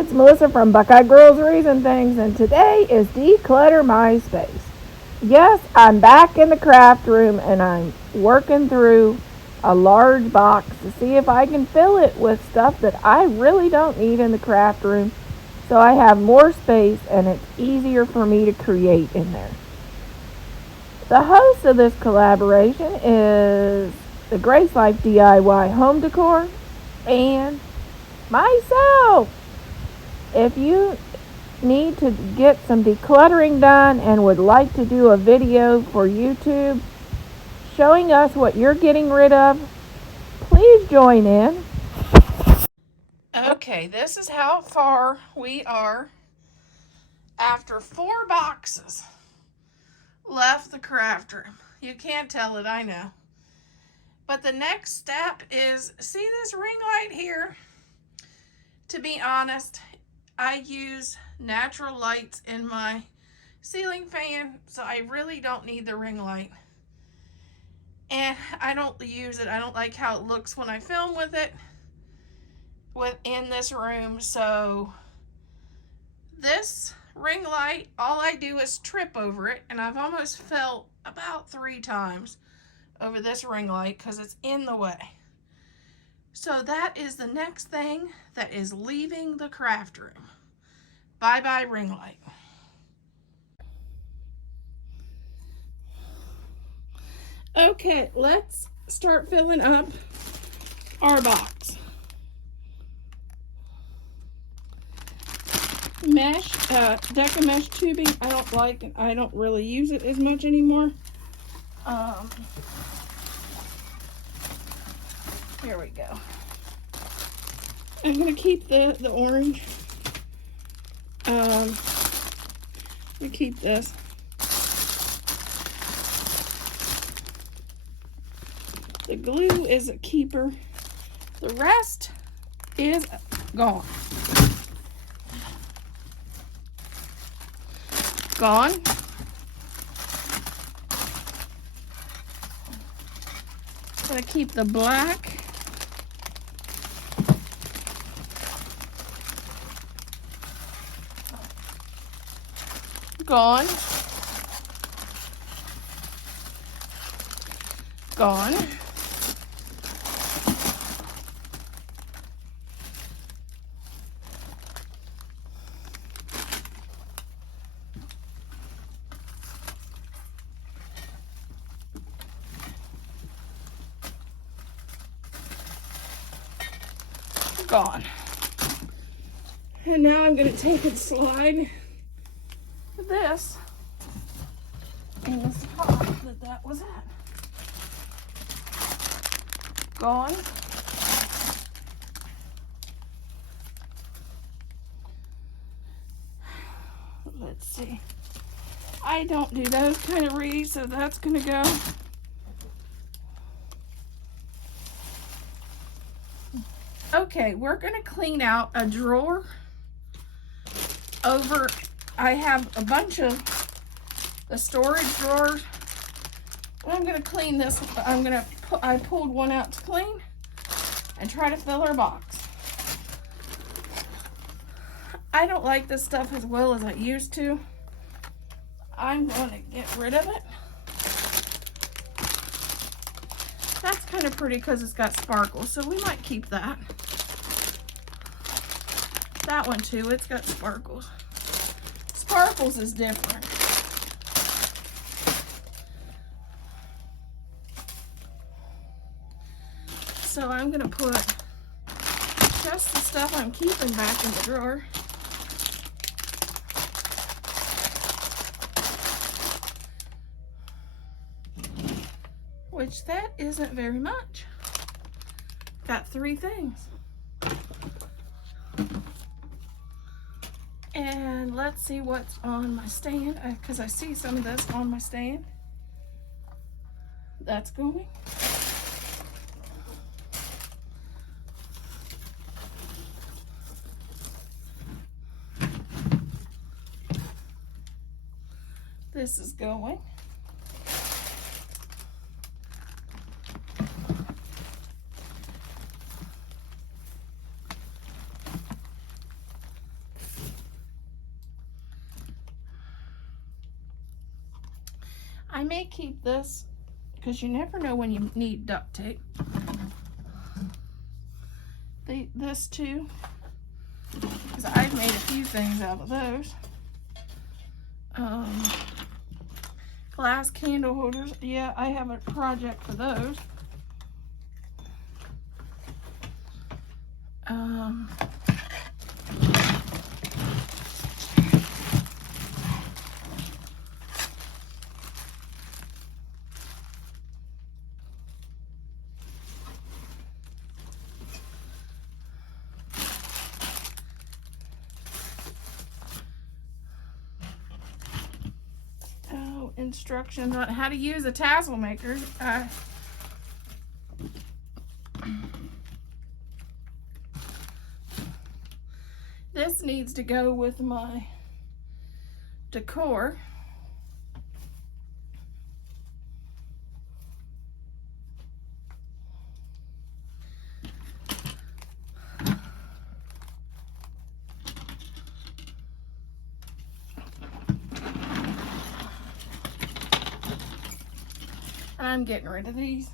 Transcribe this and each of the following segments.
It's Melissa from Buckeye Groceries and Things, and today is Declutter My Space. Yes, I'm back in the craft room and I'm working through a large box to see if I can fill it with stuff that I really don't need in the craft room so I have more space and it's easier for me to create in there. The host of this collaboration is the Grace Life DIY Home Decor and myself. If you need to get some decluttering done and would like to do a video for YouTube showing us what you're getting rid of, please join in. Okay, this is how far we are after 4 boxes left the craft room. You can't tell it, I know. But the next step is, see this ring light here? To be honest, I use natural lights in my ceiling fan, so I really don't need the ring light. And I don't use it. I don't like how it looks when I film with it within this room. So this ring light, all I do is trip over it, and I've almost fell about 3 times over this ring light because it's in the way. So that is the next thing that is leaving the craft room. Bye-bye ring light. Okay, let's start filling up our box. Mesh, Deca mesh tubing, I don't like it. I don't really use it as much anymore. Here we go. I'm gonna keep the orange. We keep this. The glue is a keeper. The rest is gone. Gone. Gonna keep the black. Gone. Gone. Gone. And now I'm going to take and slide this in the spot that was at. Gone. Let's see. I don't do those kind of reads, so that's going to go. Okay, we're going to clean out a drawer over. I have a bunch of the storage drawers. I'm going to clean this. I pulled one out to clean and try to fill our box. I don't like this stuff as well as I used to. I'm going to get rid of it. That's kind of pretty because it's got sparkles, so we might keep that. That one too, it's got sparkles. Sparkles is different. So I'm going to put just the stuff I'm keeping back in the drawer. Which that isn't very much. Got 3 things. And let's see what's on my stand, because I see some of this on my stand. That's going. This is going. I may keep this because you never know when you need duct tape. This too, because I've made a few things out of those. Glass candle holders. Yeah, I have a project for those. Instructions on how to use a tassel maker. This needs to go with my decor. I'm getting rid of these.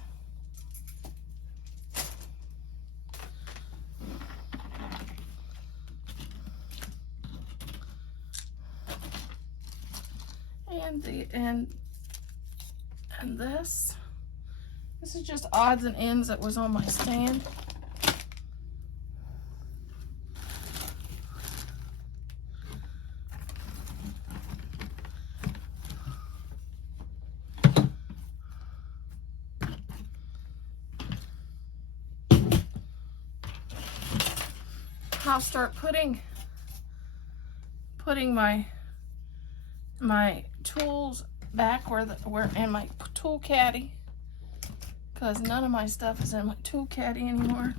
And this is just odds and ends that was on my stand. I'll start putting my tools back where in my tool caddy, because none of my stuff is in my tool caddy anymore.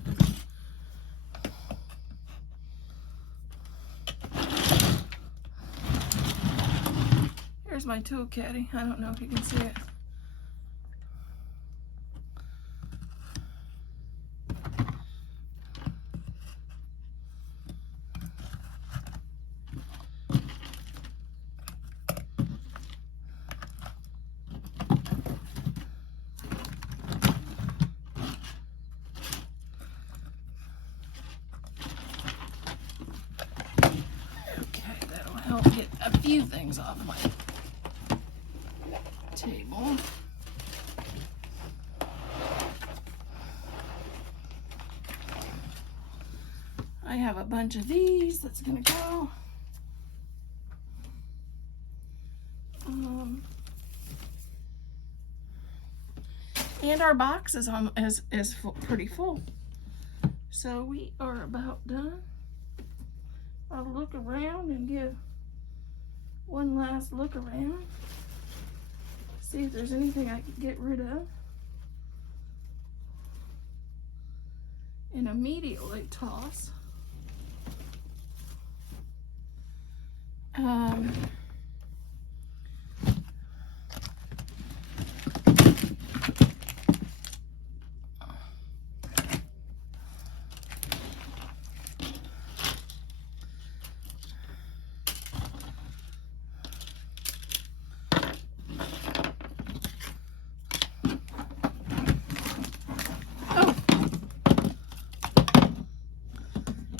Here's my tool caddy. I don't know if you can see it. Help get a few things off my table. I have a bunch of these that's gonna go. And our box is pretty full. So we are about done. I'll look around and give one last look around. See if there's anything I can get rid of. And immediately toss.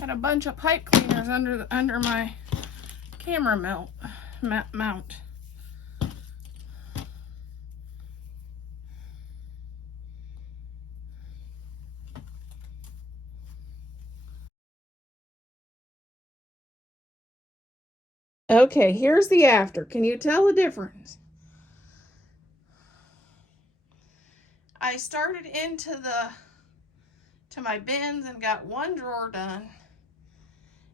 A bunch of pipe cleaners under my camera mount. Okay, here's the after. Can you tell the difference? I started into my bins and got one drawer done.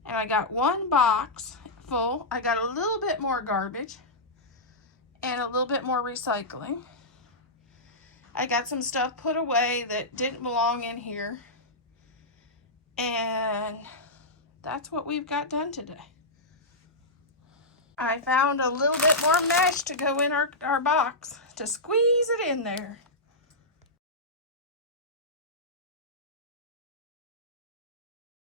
And I got one box full. I got a little bit more garbage and a little bit more recycling. I got some stuff put away that didn't belong in here. And that's what we've got done today. I found a little bit more mesh to go in our box to squeeze it in there.